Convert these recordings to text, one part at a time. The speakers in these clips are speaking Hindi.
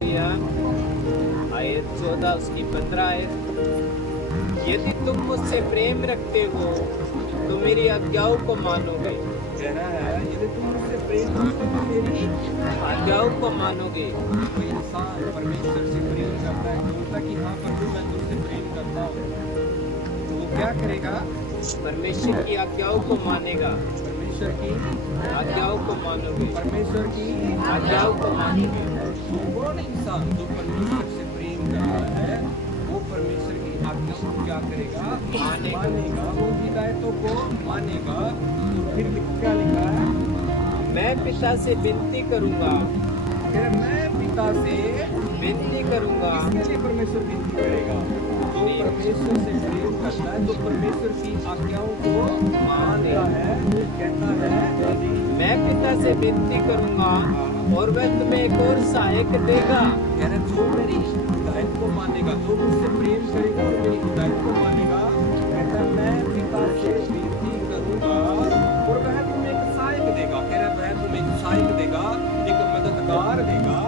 आयत 14 उसकी 15 आयत। यदि तुम मुझसे प्रेम रखते हो तो मेरी आज्ञाओं को मानोगे। कहना है यदि तुम मुझसे प्रेम रखते हो तो मेरी आज्ञाओं को मानोगे। कोई इंसान परमेश्वर से प्रेम करता है, बोलता कि हाँ प्रभु मैं तुमसे प्रेम करता हूँ, तो वो क्या करेगा? परमेश्वर की आज्ञाओं को मानेगा। परमेश्वर की आज्ञाओं को मानोगे। परमेश्वर की आज्ञाओं को मानोगे। वो इंसान जो परमेश्वर से प्रेम करता है वो परमेश्वर की आज्ञाओं को क्या करेगा? मानेगा। वो हिदायतों को मानेगा। तो फिर क्या लिखा है? मैं पिता से विनती करूंगा। मैं पिता से विनती करूंगा। किसके लिए परमेश्वर विनती करेगा? जो परमेश्वर से प्रेम करता है, जो परमेश्वर की आज्ञाओं को मानता है, कहता है मैं पिता से विनती करूंगा और वह तुम्हें एक और सहायक देगा। जो मेरी हिदायत को मानेगा, जो मुझसे प्रेम करेगा और मेरी हिदायत को मानेगा, कहता मैं पिता से विनती करूंगा और वह तुम्हें एक सहायक देगा। कह रहा वह तुम्हें एक सहायक देगा, एक मददगार देगा,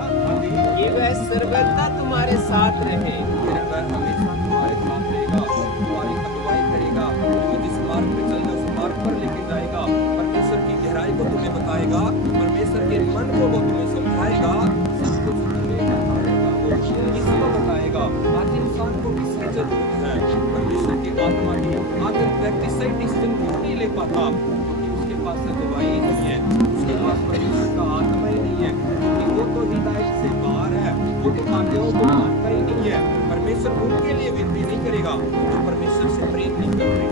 कि वह सर्वदा तुम्हारे साथ रहे। वह हमेशा तुम्हारे साथ रहेगा, तुम्हारी अगुवाई करेगा, तुम्हें जिस मार्ग पे चलना उस मार्ग पर लेके जाएगा, परमेश्वर की गहराई को तुम्हें बताएगा, परमेश्वर के मन को वो तुम्हें समझाएगा, सब कुछ तुम्हें बताएगा। वो किसको बताएगा? आज इंसान को किसकी जरूरत है? परमेश्वर की आत्मा की। आज व्यक्ति सही डिसीजन क्यों नहीं ले पाता? क्योंकि उसके पास अगुवाई नहीं है, उसके पास परमेश्वर का आत्मा ही नहीं है, क्योंकि वो तो हिदायत से बाहर है, वो तो आज्ञाओं को मानता ही नहीं है। परमेश्वर उनके लिए विनती नहीं करेगा जो परमेश्वर से प्रेम नहीं करते,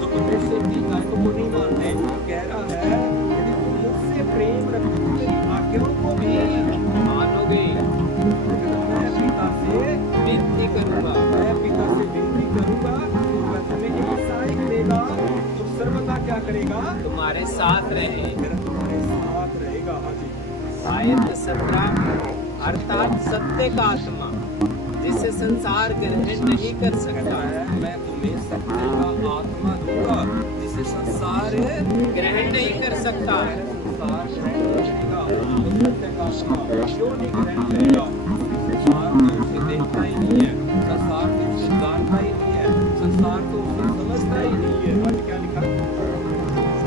जो परमेश्वर की हिदायतों को नहीं मानते। कह रहा है यदि तुम मुझसे प्रेम रखते हो मेरी आज्ञाओं को भी मानोगे। मैं पिता से विनती करूंगा। मैं पिता से विनती करूंगा तो वह तुम्हें एक सहायक देगा जो सर्वदा क्या करेगा? तुम्हारे साथ रहे। तुम्हारे साथ रहेगा। हाजी आयत 17 अर्थात सत्य का आत्मा जिसे संसार ग्रहण नहीं कर सकता है, मैं तुम्हें सत्य का आत्मा दूंगा जिसे संसार ग्रहण नहीं कर सकता। संसार ग्रहण नहीं करेगा। तो सत्य का आत्मा क्यों नहीं ग्रहण करेगा? संसार तो उसे देखता ही नहीं है, संसार तो उसे जानता ही नहीं है, संसार तो उसे समझता ही नहीं है। आज क्या लिखा?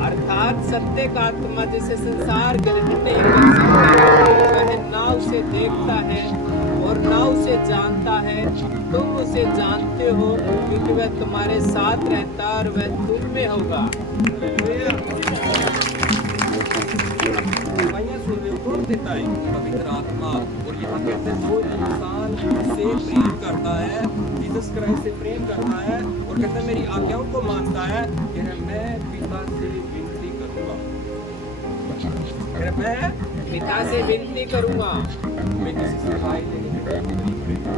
अर्थात सत्य का आत्मा जिसे संसार ग्रहण नहीं कर सकता, वह ना उसे देखता है और ना उसे जानता है। तुम उसे जानते हो क्योंकि वह तुम्हारे साथ रहता और वह तुम में होगा। कौन देता है? पवित्र आत्मा। और यहाँ कहते हैं जो इंसान से प्रेम करता है, जीसस क्राइस्ट से प्रेम करता है और कहता है मेरी आज्ञाओं को मानता है, कह रहा मैं पिता से विनती करूंगा। कह रहा मैं पिता से विनती करूंगा। मैं किसी से राय लेने की जरूरत नहीं पड़ेगी,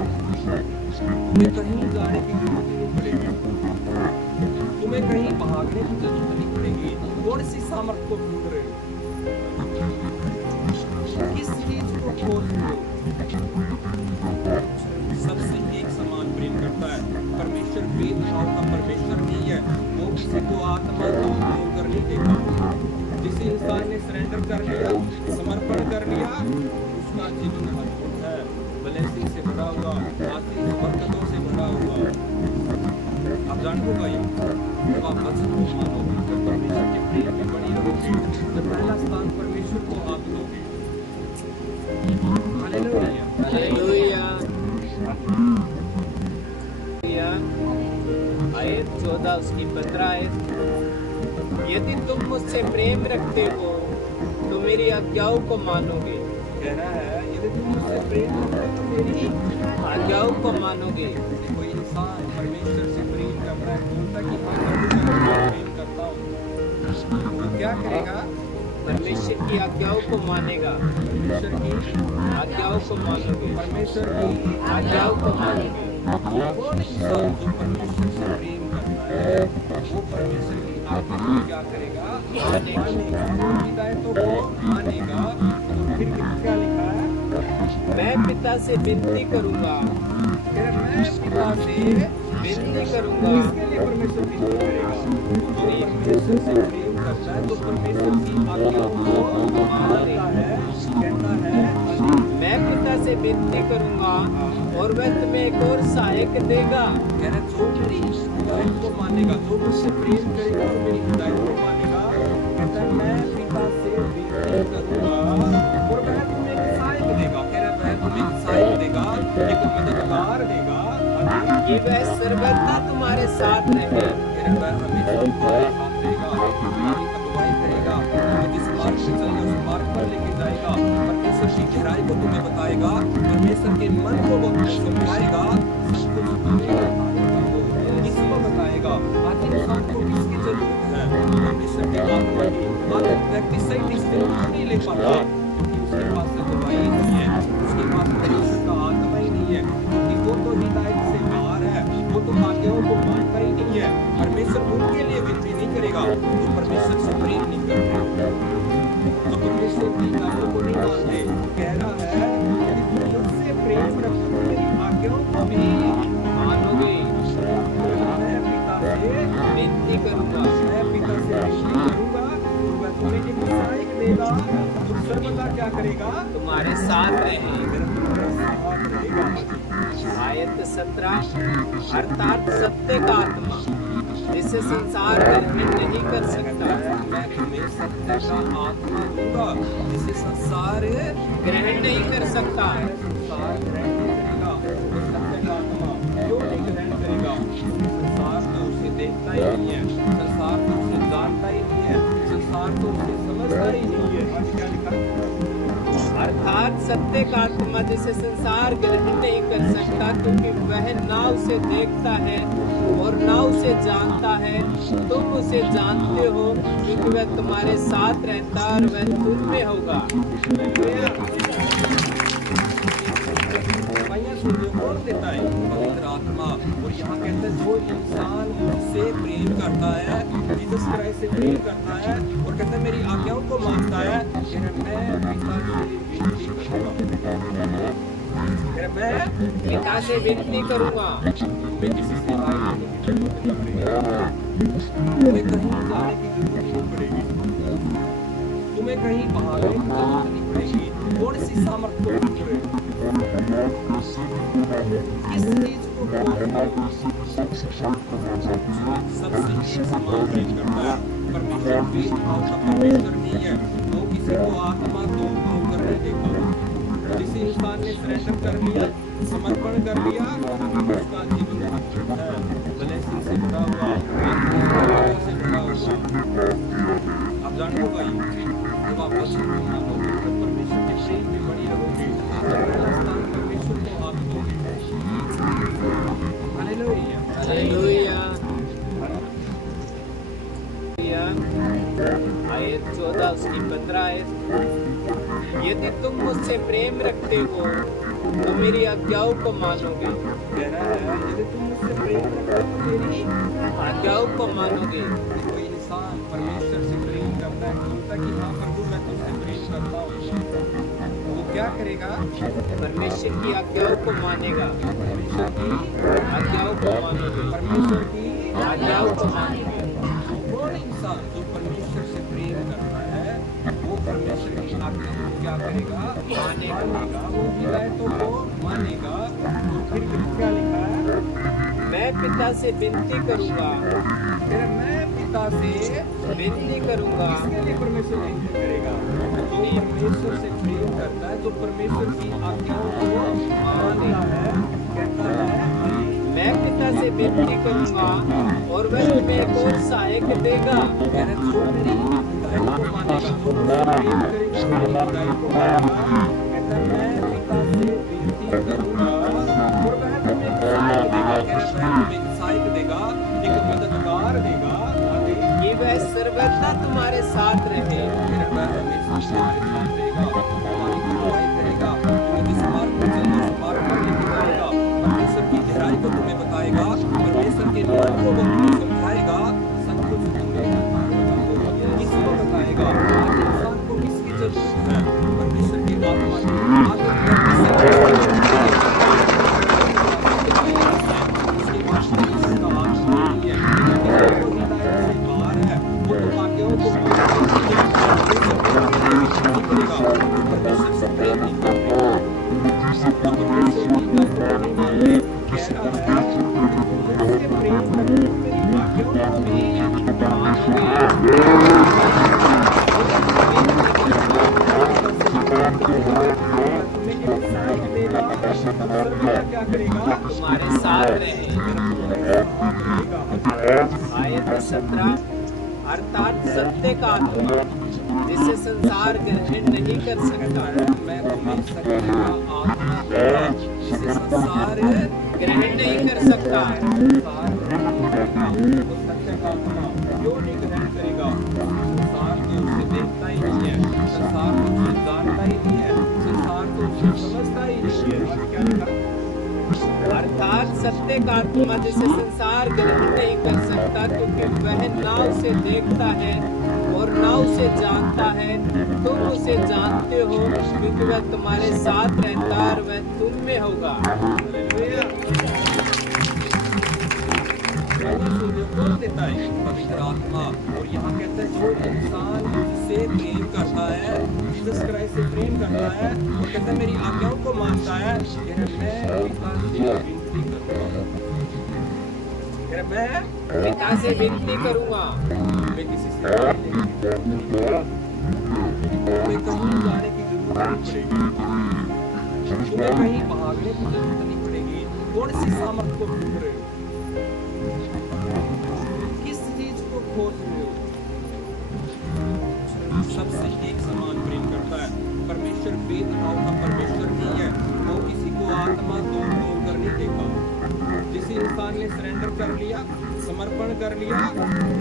तुम्हें कहीं जाने की जरूरत नहीं पड़ेगी, तुम्हें कहीं भागने की जरूरत नहीं पड़ेगी। कौन सी सामर्थ्य को ढूंढ रहे हो? किस चीज को खोज रहे हो? सबसे एक समान प्रेम करता है। परमेश्वर भेदभाव का परमेश्वर नहीं है, वो किसी को आत्मा को कर नहीं देता। जिस इंसान ने सरेंडर कर लिया, समर्पण कर लिया, उसका जीवन अद्भुत है, ब्लेसिंग से भरा हुआ, आशीष बरकतों से भरा हुआ। आप जानते हो भाई, जब आप वचन को मानोगे, जब परमेश्वर के प्रेम में बनी रहोगे, जब पहला स्थान परमेश्वर को आप दोगे। Hallelujah hallelujah. आयत 14 उसकी 15 आयत। यदि तुम मुझसे प्रेम रखते हो तो मेरी आज्ञाओं को मानोगे। कहना है यदि तुम मुझसे प्रेम रखते हो तो मेरी आज्ञाओं को मानोगे। कोई इंसान परमेश्वर से प्रेम करता है, बोलता कि हाँ प्रभु मैं प्रेम करता हूँ, तो क्या करेगा? परमेश्वर की आज्ञाओं को मानेगा। परमेश्वर की आज्ञाओं को मानोगे। परमेश्वर की आज्ञाओं को मानोगे। वो इंसान जो परमेश्वर से प्रेम करता है वो परमेश्वर की आज्ञा को क्या करेगा? मानेगा, हिदायतों को मानेगा। तो फिर क्या लिखा है? मैं पिता से विनती करूंगा। मैं पिता से विनती करूंगा। इसके लिए परमेश्वर विनती करेगा। जो परमेश्वर से प्रेम करता है, तो परमेश्वर की आज्ञाओं को मानता है, कहता है मैं पिता से विनती करूंगा और वह तुम्हें एक और सहायक देगा। कह रहे जो मेरी हिदायत को मानेगा, जो मुझसे प्रेम करेगा और मेरी हिदायत को मानेगा, कहता है मैं पिता से विनती करूंगा और वह तुम्हें एक सहायक देगा। कह रहा है वह तुम्हें एक सहायक देगा, एक मददगार देगा कि वह सर्वदा तुम्हारे साथ रहे। कह रहा है वह हमेशा तुम्हारे साथ रहेगा, तुम्हारी अगुवाई करेगा, तुम्हें जिस मार्ग पे चलना उस मार्ग पर लेके जाएगा, परमेश्वर की गहराई को तुम्हें बताएगा, परमेश्वर के मन को वो तुम्हें समझाएगा, सब कुछ तुम्हें बताएगा, किसको बताएगा। आखिर इंसान को किसकी जरूरत है? परमेश्वर के आत्मा की। आखिर व्यक्ति सही डिसीजन नहीं ले पाता क्योंकि उसके पास अगुवाई नहीं है, उसके पास परमेश्वर का आत्मा ही नहीं है, क्योंकि वो तो हिदायत से बाहर है, वो तो आज्ञाओं को मानता ही नहीं है। परमेश्वर उनके लिए विनती नहीं करेगा जो परमेश्वर से प्रेम नहीं करते, जो परमेश्वर की आज्ञाओं को नहीं मानते। कह रहा है यदि तुम मुझसे प्रेम रखो तो मेरी आज्ञाओं को भी मानोगे। मैं पिता से विनती करूंगा, मैं पिता से विनती करूंगा तो वह तुम्हें एक सहायक देगा जो सर्वदा क्या करेगा, तुम्हारे साथ रहे। मेरा तुम्हारे साथ रहेगा। आयत 17 अर्थात सत्य का आत्मा जिसे संसार ग्रहण नहीं कर सकता। मैं तुम्हें सत्य का आत्मा दूंगा जिसे संसार ग्रहण नहीं कर सकता। संसार ग्रहण नहीं करेगा। वो सत्य का आत्मा क्यों नहीं ग्रहण करेगा? संसार तो उसे देखता ही नहीं है, संसार तो उसे जानता ही नहीं है, संसार तो उसे समझता ही नहीं है। आज क्या लिखा है? अर्थात सत्य का आत्मा जिसे संसार ग्रहण नहीं कर सकता, क्योंकि वह ना उसे देखता है और ना उसे जानता है। तुम उसे जानते हो क्योंकि वह तुम्हारे साथ रहता और वह तुम में होगा। कौन देता है? पवित्र आत्मा। और यहाँ कहते हैं जो इंसान मुझसे प्रेम करता है, जीसस क्राइस्ट से प्रेम करता है और कहता है मेरी आज्ञाओं को मानता है, फिर मैं पिता से विनती करूंगा। फिर मैं पिता से विनती करूंगा। तुम्हें किसी से तुम्हें कहीं जाने की जरूरत नहीं पड़ेगी, तुम्हें कहीं भागने की जरूरत नहीं पड़ेगी। कौन सी सामर्थ्य को पड़ेगी? किस चीज को सबसे समान प्रेम करता है। परमेश्वर भेदभाव का परमेश्वर नहीं है, वो किसी को आत्मा दो करने देगा। जिस इंसान ने सरेंडर कर लिया, समर्पण कर लिया, उसका जीवन ब्लेसिंग से भरा हुआ, आत्मा से भरा हुआ। आप जानते हो भाई, जब आप वचन को मानोगे तो परमेश्वर के प्रेम में बनी रहोगे, पहला स्थान परमेश्वर को आप दोगे। हालेलुया। हालेलुया। आयत 14 उसकी 15 आयत। यदि तुम मुझसे प्रेम रखते हो तो मेरी आज्ञाओं को मानोगे। कह रहा है यदि तुम मुझसे प्रेम रखते हो तो मेरी आज्ञाओं को मानोगे। कोई इंसान परमेश्वर से प्रेम करता है, बोलता कि हाँ प्रभु मैं तुझसे प्रेम करता हूँ, वो क्या करेगा? परमेश्वर की आज्ञाओं को मानेगा। परमेश्वर की आज्ञाओं को मानोगे। परमेश्वर की आज्ञाओं को मानेगे। कौन इंसान जो परमेश्वर से प्रेम करता है वो परमेश्वर की आज्ञा को क्या करेगा? मानेगा। वो हिदायतों को मानेगा। तो फिर क्या लिखा है? मैं पिता से विनती करूंगा। फिर मैं पिता से विनती करूंगा। किसके लिए परमेश्वर विनती करेगा? जो परमेश्वर से प्रेम करता है, जो परमेश्वर की आज्ञाओं को मानता है, कहता है मैं पिता से विनती करूंगा और वह तुम्हें एक और सहायक देगा। कह रहे जो मेरी हिदायत को मानेगा, जो मुझसे प्रेम करेगा, मेरी हिदायत को मानेगा, कहता है मैं पिता से विनती करूंगा और वह तुम्हें एक सहायक देगा। कह रहा है वह तुम्हें एक सहायक देगा, एक मददगार देगा, कि वह सर्वदा तुम्हारे साथ रहे। फिर वह हमेशा तुम्हारे साथ रहेगा, तुम्हारी अगुवाई करेगा, तुम्हें जिस मार्ग पर चलना उस मार्ग पर लेके जाएगा, परमेश्वर की गहराई को तुम्हें बताएगा, परमेश्वर के मन को वो तुम्हें समझाएगा, सब कुछ तुम्हें बताएगा। किसको बताएगा? आज इंसान को किसकी जरूरत है? परमेश्वर की आत्मा की। आज उसके पास परमेश्वर का आत्मा नहीं है, वो हिदायत से बाहर है, वो तो आज्ञाओं को सर्वदा क्या करेगा? तुम्हारे साथ रहे। आयत 17 अर्थात सत्य का आत्मा जिसे संसार ग्रहण नहीं कर सकता, मैं तुम्हें सत्य का आत्मा दूंगा जिसे संसार ग्रहण नहीं कर सकता। संसार ग्रहण नहीं करेगा। तो सत्य का आत्मा क्यों नहीं ग्रहण करेगा? संसार तो उसे देखता ही नहीं है, संसार तो उसे जानता ही नहीं है, संसार तो उसे समझता ही नहीं है। और क्या लिखा? अर्थात सत्य का आत्मा जिसे संसार ग्रहण नहीं कर सकता, क्योंकि वह ना उसे देखता है और ना उसे जानता है। तुम उसे जानते हो क्योंकि वह तुम्हारे साथ रहता है और वह तुम में होगा। कौन देता है? पवित्र आत्मा। और यहाँ कहता है जो इंसान मुझसे प्रेम करता है, जीसस क्राइस्ट से प्रेम करता है और कहता है मेरी आज्ञाओं को मानता है, मैं पिता से विनती करूंगा। मैं पिता से विनती करूंगा। मैं किसी से तुम्हें कहीं जाने की जरूरत नहीं पड़ेगी, तुम्हें कहीं भागने की जरूरत नहीं पड़ेगी। कौन सी सामर्थ को ढूंढ रहे हो? किस चीज को खोज रहे हो? सबसे एक समान प्रेम करता है। परमेश्वर भेदभाव का परमेश्वर नहीं है, वो किसी को आत्मा तोड़ कर नहीं देगा। जिस इंसान ने सरेंडर कर लिया, समर्पण कर लिया,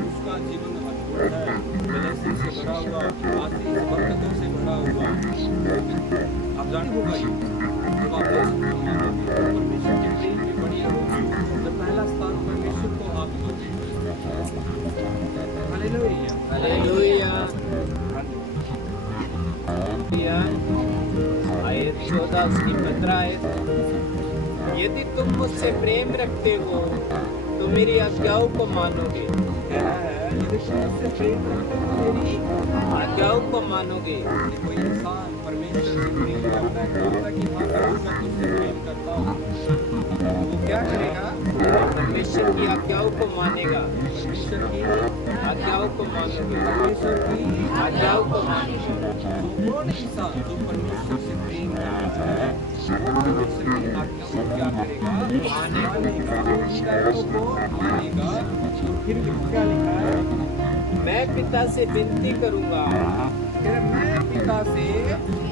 उसका जीवन अद्भुत है, ब्लेसिंग से भरा हुआ, आशीष बरकतों से भरा हुआ। आप जान होगा ये जब आप परमेश्वर के प्रेम में बनी रहोगी, तो पहला स्थान परमेश्वर को आप दोगे। Hallelujah, hallelujah. आयत 14 उसकी 15 आयत। यदि तुम मुझसे प्रेम रखते हो तो मेरी आज्ञाओं को मानोगे। यदि तुम मुझसे प्रेम रखते हो मेरी आज्ञाओं को मानोगे। कोई इंसान परमेश्वर से प्रेम करता है, कहता है कि हाँ प्रभु मैं तुझसे प्रेम करता हूँ, वो क्या करेगा? परमेश्वर की आज्ञाओं को मानेगा। परमेश्वर की आज्ञाओं को मानोगे। परमेश्वर की आज्ञाओं को मानोगे। कौन इंसान जो परमेश्वर से प्रेम करता है, वो परमेश्वर की आज्ञाओं को क्या करेगा? मानेगा, हिदायतों को मानेगा। फिर क्या लिखा है? मैं पिता से विनती करूंगा। मैं पिता से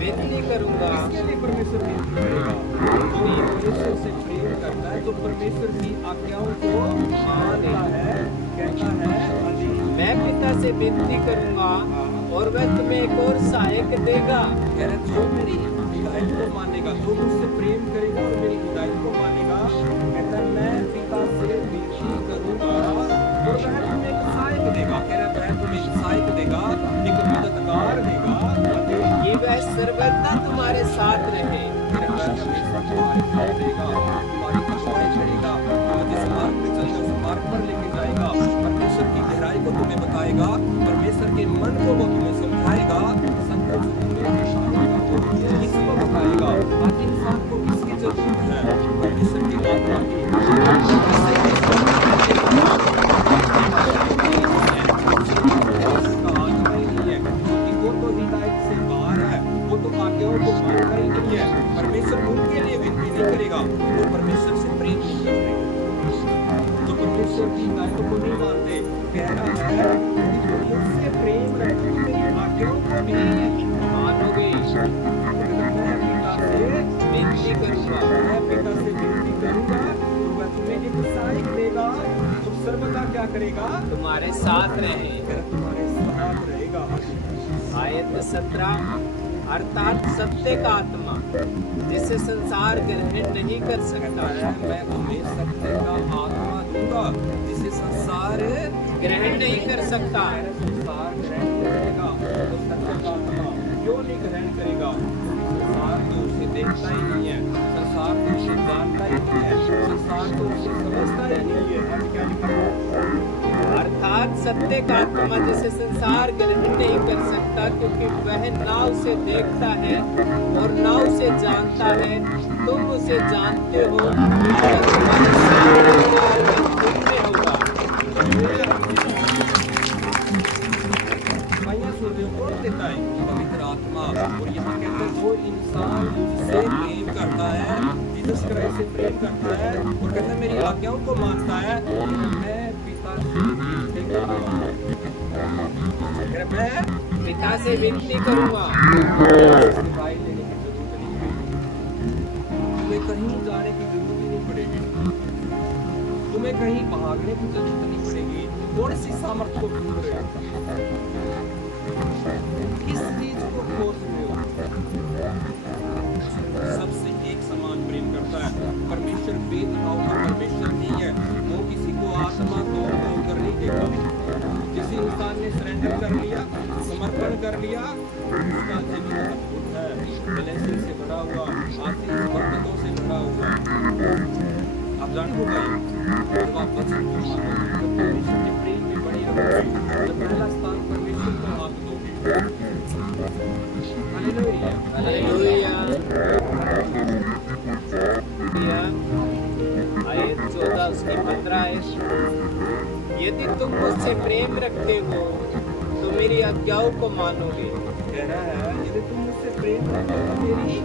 विनती करूंगा। इसके लिए परमेश्वर विनती करेगा। जो परमेश्वर से प्रेम करता है, जो परमेश्वर की आज्ञाओं को मानता है, कहता है मैं पिता से विनती करूंगा और वह तुम्हें एक और सहायक देगा। कह रहे जो मेरी हिदायत को मानेगा, जो मुझसे प्रेम करेगा और मेरी हिदायत को मानेगा, कहता है मैं पिता से विनती करूंगा और वह तुम्हें एक सहायक देगा। कह रहा है वह तुम्हें एक सहायक देगा, एक मददगार देगा। ये वह सर्वदा तुम्हारे साथ रहे। तुम्हारे साथ रहेगा, तुम्हारी अगुवाई करेगा, जिस मार्ग पे चलेगा उस मार्ग पर लेके जाएगा। परमेश्वर की गहराई को तुम्हें बताएगा, परमेश्वर के मन को वो तुम्हें समझाएगा, संतों को तुम्हें किसको बताएगा। आज इंसान को किसकी जरूरत है? परमेश्वर की आत्मा की। आज्ञाओं को मानता ही नहीं है। परमेश्वर उनके लिए विनती नहीं करेगा जो परमेश्वर से प्रेम नहीं करते, जो परमेश्वर की हिदायतों को नहीं मानते। कह रहा है कि मुझसे प्रेम रखो, मेरी आज्ञाओं को भी मानोगे। मैं पिता से विनती करूंगा। मैं पिता से विनती करूंगा, तो वह तुम्हें एक सहायक देगा, तो सर्वदा क्या करेगा? तुम्हारे साथ रहे। तुम्हारे साथ रहेगा। आयत 17 अर्थात सत्य का आत्मा जिसे संसार ग्रहण नहीं कर सकता है। मैं तुम्हें सत्य का आत्मा दूंगा जिसे संसार ग्रहण नहीं कर सकता। संसार ग्रहण नहीं करेगा। तो सत्य का आत्मा क्यों नहीं ग्रहण करेगा? संसार तो उसे देखता ही नहीं है, संसार तो उसे जानता ही नहीं है, संसार तो उसे समझता ही नहीं है। और क्या लिखा? अर्थात सत्य का आत्मा जिसे संसार ग्रहण नहीं कर सकता, क्योंकि वह ना उसे देखता है और ना उसे जानता है। तुम उसे जानते हो क्योंकि वह तुम्हारे साथ तुम में होगा। कौन देता है? पवित्र आत्मा। और यहाँ कहते हैं जो इंसान मुझसे प्रेम करता है, जीसस क्राइस्ट से प्रेम करता है और कहता है मेरी आज्ञाओं को मानता है, मैं पिता से विनती करूंगा। मैं पिता से विनती करूंगा। भाई लेने की जरूरत नहीं पड़ेगी, तुम्हें कहीं जाने की जरूरत ही नहीं पड़ेगी, तुम्हें कहीं भागने की जरूरत नहीं पड़ेगी। थोड़ी सी सामर्थ्य को ढूंढ रहे हो, किस चीज को खोज रहे हो? सबसे एक समान प्रेम करता है। परमेश्वर भेदभाव का परमेश्वर नहीं है, वो किसी को आत्मा तोड़ कर नहीं देगा। किसी इंसान ने सरेंडर कर लिया, समर्पण कर लिया, उसका जीवन अद्भुत है, ब्लेसिंग से भरा हुआ, आशीष बरकतों से भरा हुआ। आप जानते हो भाई, जब आप वचन को मानोगे, जब परमेश्वर के प्रेम में बड़ी रहोगे, तो पहला स्थान परमेश्वर को आप दोगे। Hallelujah, hallelujah. आयत 14 उसकी 15 है। यदि तुम मुझसे प्रेम रखते हो तो मेरी आज्ञाओं को मानोगे। कह रहा है यदि तुम मुझसे प्रेम रखते हो तो मेरी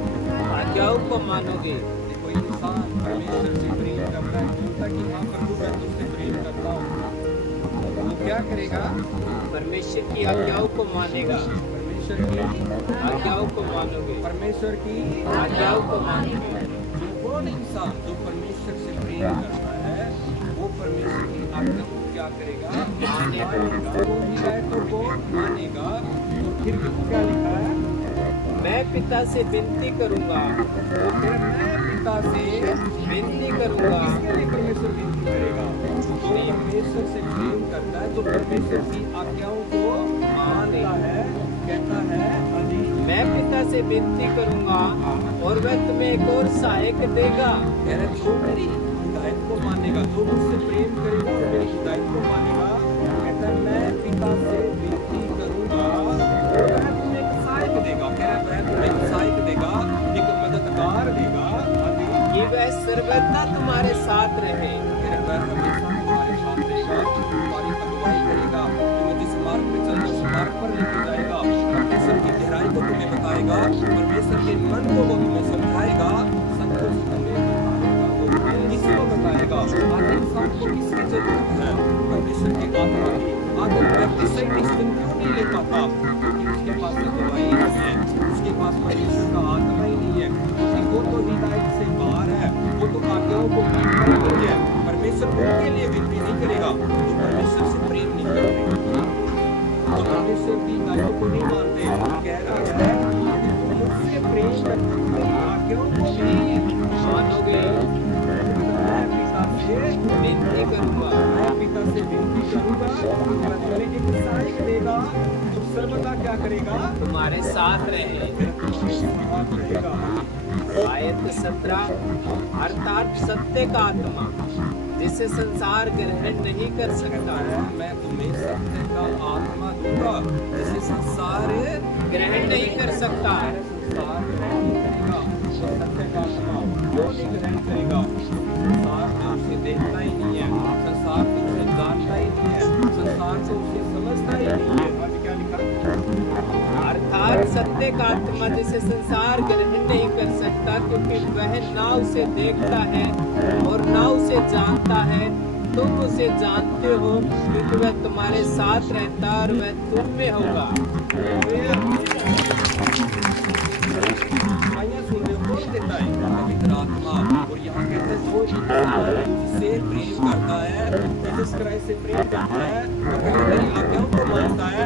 आज्ञाओं को मानोगे। देखो इंसान परमेश्वर से प्रेम करता है, बोलता कि हाँ प्रभु मैं तुझसे प्रेम करता हूँ, वो क्या करेगा? परमेश्वर की आज्ञाओं को मानेगा। परमेश्वर की आज्ञाओं को मानोगे। परमेश्वर की आज्ञाओं को मानोगे। कौन इंसान जो परमेश्वर से प्रेम करता है वो परमेश्वर की आज्ञा को क्या करेगा? मानेगा। वो हिदायतों को मानेगा। और फिर क्या लिखा है? मैं पिता से विनती करूंगा। वो कह रहा है, मैं पिता से विनती करूंगा। किसके लिए परमेश्वर विनती करेगा? जो परमेश्वर से प्रेम करता है, जो परमेश्वर की आज्ञाओं को मानता है, कहता है अभी मैं पिता से विनती करूंगा और वह तुम्हें एक और सहायक देगा। कह रहे जो मेरी हिदायत को मानेगा, जो मुझसे प्रेम करेगा और मेरी हिदायत को मानेगा, कहता है मैं पिता से विनती करूंगा और वह तुम्हें एक सहायक देगा। कह रहा है वह तुम्हें एक सहायक देगा, एक मददगार देगा। अभी कि वह सर्वदा तुम्हारे साथ रहे। कह रहा है वह हमेशा तुम्हारे साथ रहेगा, तुम्हारी अगुवाई करेगा, तुम्हें जिस मार्ग पे चलना उस मार्ग पर लेके जाएगा, परमेश्वर की गहराई को तुम्हें बताएगा, परमेश्वर के मन को वो तुम्हें समझाएगा, सब कुछ तुम्हें बताएगा। वो किसको बताएगा? आखिर इंसान को किसकी जरूरत है? परमेश्वर की आत्मा की। आखिर व्यक्ति सही डिसीजन क्यों नहीं ले पाता? क्योंकि उसके पास अगुवाई नहीं है, उसके पास परमेश्वर का आत्मा ही नहीं है, क्योंकि वो तो हिदायत से बाहर है, वो तो आज्ञाओं को मानता ही नहीं है। परमेश्वर उनके लिए विनती नहीं करेगा जो परमेश्वर से प्रेम नहीं करते, तो परमेश्वर की हिदायतों को नहीं मानते। कह रहा है यदि तुम मुझसे प्रेम करते हो मेरी आज्ञाओं को भी मानोगे। मैं पिता से विनती करूंगा। मैं पिता से विनती करूंगा, मैं तुम्हें एक सहायक देगा जो सर्वदा क्या करेगा? तुम्हारे साथ रहे। तुम्हारे साथ रहेगा। आयत 17 अर्थात सत्य का आत्मा जिसे संसार ग्रहण नहीं कर सकता है। मैं तुम्हें सत्य का आत्मा दूंगा जिसे संसार ग्रहण नहीं कर सकता। संसार ग्रहण नहीं करेगा। सत्य का आत्मा क्यों नहीं ग्रहण करेगा? संसार तो उसे देखता ही नहीं है, संसार तो उसे जानता ही नहीं है, संसार तो उसे समझता ही नहीं है। आज क्या लिखा? अर्थात सत्य का आत्मा जिसे संसार ग्रहण नहीं कर सकता, क्योंकि वह ना उसे देखता है और ना उसे जानता है। तुम उसे जानते हो क्योंकि वह तुम्हारे साथ रहता है और वह तुम में होगा। सुन रहे हो? कौन देता है? पवित्र आत्मा। और यहाँ कहते हैं जो जिससे प्रेम करता है, जीसस क्राइस्ट से प्रेम करता है और मेरी आज्ञाओं को मानता है,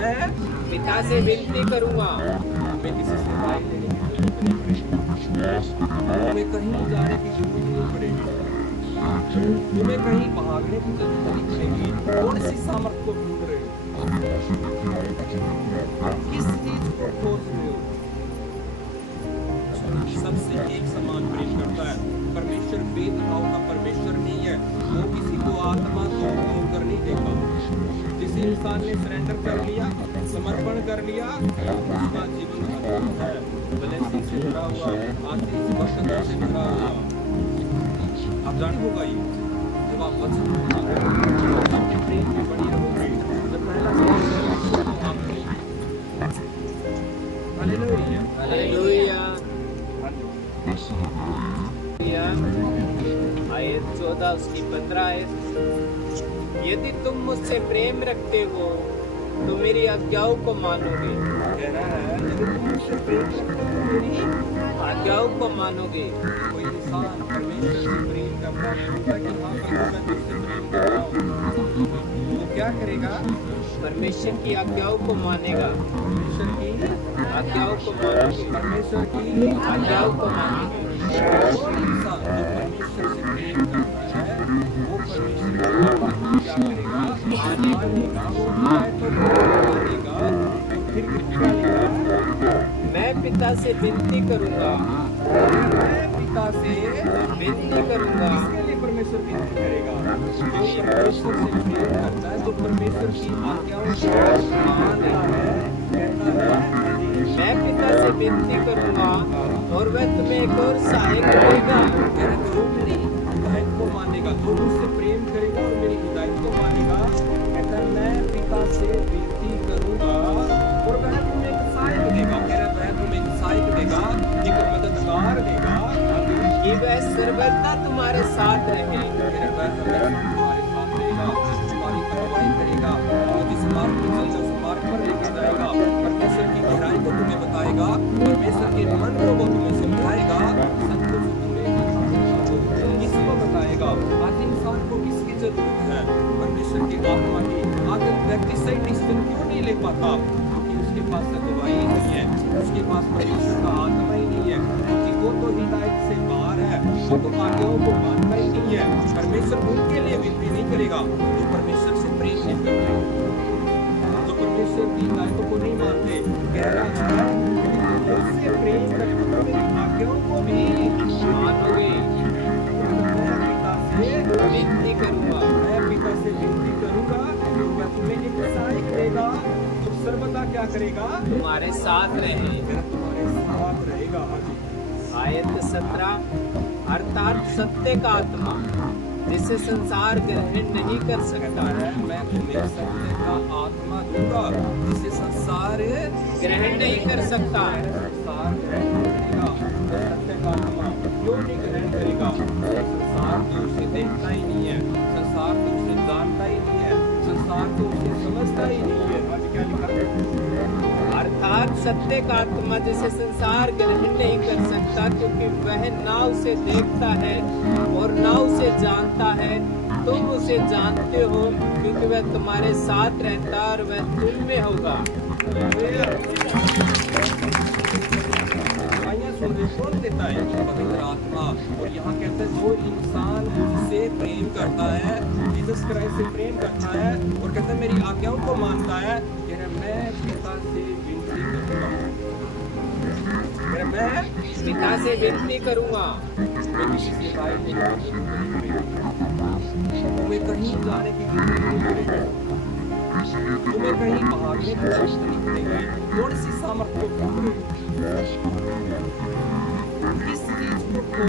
मैं पिता से विनती करूंगा। हमें किसी से राय लेने की जरूरत नहीं पड़ेगी, हमें कहीं जाने की जरूरत नहीं पड़ेगी, तुम्हें कहीं भागने की जरूरत नहीं पड़ेगी। कौन सी सामर्थ्य को ढूंढ रहे हो? किस चीज को खोज रहे हो? सबसे एक समान प्रेम करता है। परमेश्वर भेदभाव का परमेश्वर नहीं है, वो किसी को आत्मा तोड़ कर नहीं देगा। जिस इंसान ने सरेंडर कर लिया, समर्पण कर लिया, उसका जीवन अद्भुत है, ब्लेसिंग से भरा हुआ, आशीष बरकतों से भरा हुआ। आप जान होगा ये, जब आप वचन को मानोगे, आपके प्रेम में बड़ी रहोगे, जब पहला हालेलुया। हालेलुया। आयत 14 उसकी 15 आयत। यदि तुम मुझसे प्रेम रखते हो तो मेरी आज्ञाओं को मानोगे। कह रहा है यदि तुम मुझसे प्रेम करते हो तो मेरी आज्ञाओं को मानोगे। कोई इंसान परमेश्वर से प्रेम करता है, बोलता है कि हाँ प्रभु मैं तुझसे प्रेम करता हूँ, वो क्या करेगा? परमेश्वर की आज्ञाओं को मानेगा। परमेश्वर की आज्ञाओं को मानोगे। परमेश्वर की आज्ञाओं को मानोगे। वो इंसान जो परमेश्वर से प्रेम करता है वो परमेश्वर की आज्ञा को क्या करेगा? मानेगा। वो हिदायतों को मानेगा। फिर क्या लिखा? मैं पिता से विनती करूंगा। मैं पिता से विनती करूंगा। किसके लिए परमेश्वर विनती करेगा? जो परमेश्वर से प्रेम करता है, जो परमेश्वर की आज्ञाओं को मानता है, कहता है मैं पिता से विनती करूंगा और वह तुम्हें एक और सहायक देगा। कह रहे जो मेरी हिदायत को मानेगा, जो मुझसे प्रेम करेगा और मेरी हिदायत को मानेगा, कहता है मैं पिता से विनती करूंगा और वह तुम्हें एक सहायक देगा। कह रहा है वह तुम्हें एक सहायक देगा, एक मददगार देगा कि वह सर्वदा तुम्हारे साथ रहे। कह रहा है वह हमेशा तुम्हारे साथ रहेगा, तुम्हारी अगुवाई करेगा, तुम्हें जिस मार्ग पर चलना उस मार्ग पर लेकर जाएगा, परमेश्वर की गहराई को तुम्हें बताएगा, परमेश्वर के मन को वो तुम्हें समझाएगा, सब कुछ तुम्हें किसको बताएगा। आज इंसान को किसकी जरूरत है? परमेश्वर की आत्मा की। आज व्यक्ति सही डिसीजन क्यों नहीं ले पाता? क्योंकि उसके पास अगुवाई नहीं है, उसके पास परमेश्वर का आत्मा ही नहीं है, क्योंकि वो तो हिदायत से बाहर है, वो तो आज्ञाओं को मानता ही नहीं है। परमेश्वर उनके लिए विनती नहीं करेगा जो परमेश्वर से प्रेम नहीं करते, जो परमेश्वर की हिदायतों को नहीं मानते। कह रहा है मुझसे प्रेम करते हो मेरी आज्ञाओं को भी मानोगे। मैं पिता से विनती करूंगा। मैं पिता से विनती करूंगा, वह तुम्हें एक सहायक देगा जो सर्वदा क्या करेगा? तुम्हारे साथ रहे। वह तुम्हारे साथ रहेगा। आयत 17 अर्थात सत्य का आत्मा जिसे संसार ग्रहण नहीं कर सकता है मैं तुम्हें सत्य का आत्मा दूंगा जिसे संसार ग्रहण नहीं कर सकता। संसार ग्रहण करेगा। सत्य का आत्मा क्यों नहीं ग्रहण करेगा? संसार तो उसे देखता ही नहीं है, संसार तो उसे जानता ही नहीं है, संसार तो उसे समझता ही नहीं है। आज क्या लिखा है? अर्थात सत्य का आत्मा जिसे संसार ग्रहण नहीं कर सकता, क्योंकि वह ना उसे देखता है और ना उसे जानता है। तुम उसे जानते हो क्योंकि वह तुम्हारे साथ रहता है और वह तुम में होगा। कौन देता है? पवित्र आत्मा। और यहाँ कहते हैं जो इंसान मुझसे प्रेम करता है, जीसस क्राइस्ट से प्रेम करता है और कहता है मेरी आज्ञाओं को मानता है, कह रहा मैं पिता से विनती करूंगा। कह रहा मैं पिता से विनती करूंगा। मैं किसी से राय नहीं करूंगा। तुम्हें कहीं जाने की जरूरत नहीं पड़ेगी, तुम्हें कहीं भागने की जरूरत नहीं पड़ेगी। कौन सी सामर्थ्य को किस चीज को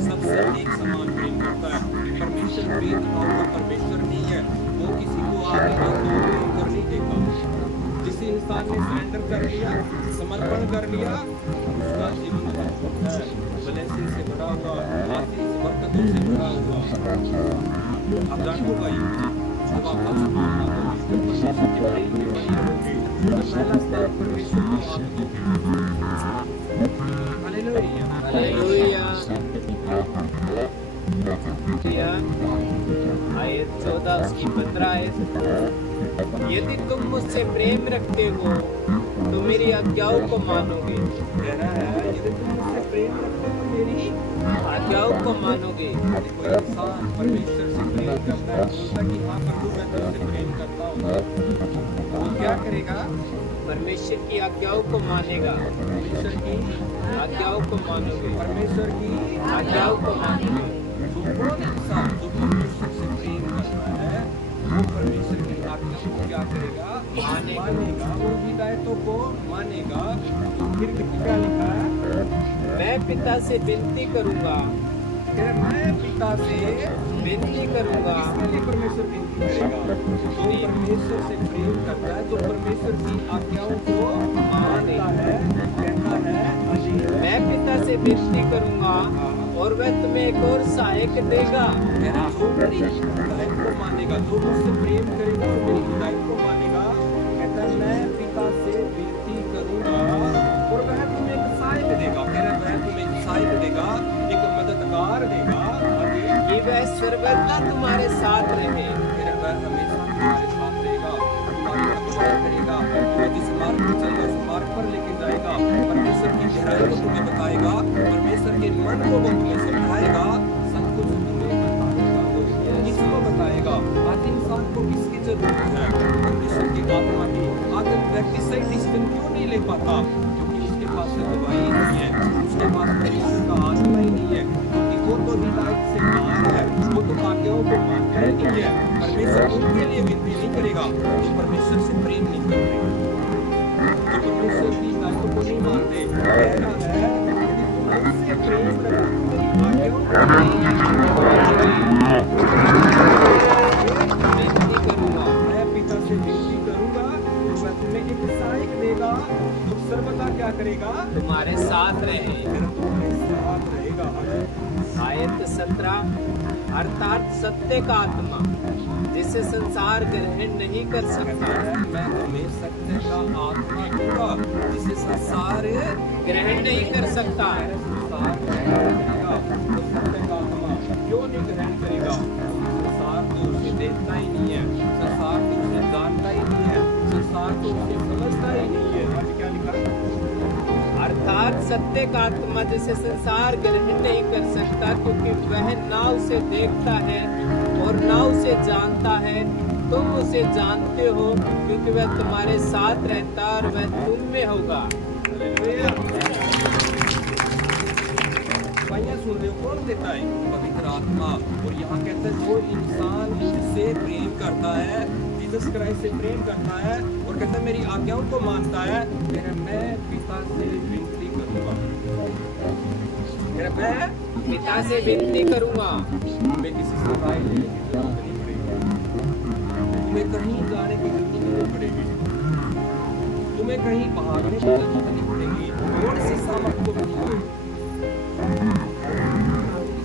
सबसे एक समान प्रेम करता है। परमेश्वर भेदभाव का परमेश्वर नहीं है, वो किसी को आगे प्रेम कर नहीं देगा। जिस इंसान ने सरेंडर कर लिया, समर्पण कर लिया, उसका जीवन ब्लेसिंग से भरा हुआ, आशीष बरकतों से भरा हुआ। आप जानते भाई जब आप परमेश्वर के प्रेम में बने रहोगे तो पहला स्तर परमेश्वर को आप दोगे। हालेलुया। हालेलुया। आयत 14 उसकी 15 आयत। यदि तुम मुझसे प्रेम रखते हो तो मेरी आज्ञाओं को मानोगे। कह रहा है यदि तुम मुझसे प्रेम रखते हो तो मेरी आज्ञाओं को मानोगे। यदि कोई इंसान परमेश्वर से प्रेम करता है, बोलता कि हाँ प्रभु मैं तुझसे प्रेम करता हूँ, वो क्या करेगा? परमेश्वर की आज्ञाओं को मानेगा। परमेश्वर की आज्ञाओं को मानोगे। परमेश्वर की आज्ञाओं को मानोगे। जो कौन इंसान जो परमेश्वर से प्रेम करता है वो परमेश्वर की आज्ञाओं को क्या करेगा? मानेगा। वो हिदायतों को मानेगा। तो फिर क्या लिखा है? मैं पिता से विनती करूंगा। फिर मैं पिता से विनती करूंगा। इसके लिए परमेश्वर विनती करेगा। जो परमेश्वर से प्रेम करता है, जो परमेश्वर की आज्ञाओं को मानता है, कहता है अजीब मैं पिता से विनती करूंगा और वह तुम्हें एक और सहायक देगा। मेरा जो मेरी हिदायत को मानेगा, जो मुझसे प्रेम करेगा और मेरी हिदायत को मानेगा, कहता है मैं पिता से विनती करूंगा और वह तुम्हें एक सहायक देगा। कह रहा है वह तुम्हें एक सहायक देगा, एक मददगार देगा, कि वह सर्वदा तुम्हारे साथ रहे। फिर वह हमेशा तुम्हारे साथ रहेगा, तुम्हारी अगुवाई करेगा, तुम्हें जिस मार्ग पर चलेगा उस मार्ग पर लेके जाएगा, परमेश्वर की गहराई को तुम्हें बताएगा, परमेश्वर के मन को वो तुम्हें समझाएगा, सब कुछ तुम्हें बताएगा। किसको बताएगा? आज इंसान को किसकी जरूरत है? परमेश्वर की आत्मा की। आज व्यक्ति सही डिसीजन क्यों नहीं ले पाता? क्योंकि उसके पास अगुवाई नहीं है, उसके पास परमेश्वर का आत्मा ही नहीं है, क्योंकि वो तो हिदायत से बाहर है, वो तो आज्ञाओं को मानता ही नहीं है। परमेश्वर उनके लिए विनती नहीं करेगा जो परमेश्वर से प्रेम नहीं करते, जो परमेश्वर की हिदायतों को नहीं मानते। कहना है यदि तुम मुझसे प्रेम रखो तो मेरी आज्ञाओं को विनती करूंगा। मैं पिता से विनती करूंगा, वह तुम्हें एक सहायक देगा, जो सर्वदा क्या करेगा? तुम्हारे साथ रहे। फिर तुम्हारे साथ रहेगा। आयत 17 अर्थात सत्य का आत्मा जिसे संसार ग्रहण नहीं कर सकता। मैं तुम्हें सत्य का आत्मा दूंगा जिसे संसार ग्रहण नहीं कर सकता। संसार ग्रहण करेगा। तो सत्य का आत्मा क्यों नहीं ग्रहण करेगा? संसार तो उसे देखता ही नहीं है, संसार तो उसे जानता ही नहीं है, संसार तो उसे समझता ही नहीं है। आज क्या लिखा? अर्थात सत्य का आत्मा जिसे संसार ग्रहण नहीं कर सकता, क्योंकि वह ना उसे देखता है और ना उसे जानता है। तुम उसे जानते हो क्योंकि वह तुम्हारे साथ रहता और वह तुम में होगा। भाइयां सुन रहे हो? कौन देता है? पवित्र आत्मा। और यहाँ कहते हैं जो इंसान मुझसे प्रेम करता है, जीसस क्राइस्ट से प्रेम करता है और कहता है मेरी आज्ञाओं को मानता है, फिर मैं पिता से विनती करूंगा। फिर मैं पिता से विनती करूंगा। तुम्हें किसी से राय लेने की जरूरत नहीं पड़ेगी, तुम्हें कहीं जाने की जरूरत नहीं पड़ेगी, तुम्हें कहीं भागने की जरूरत नहीं पड़ेगी। कौन सी सामर्थ को मिली?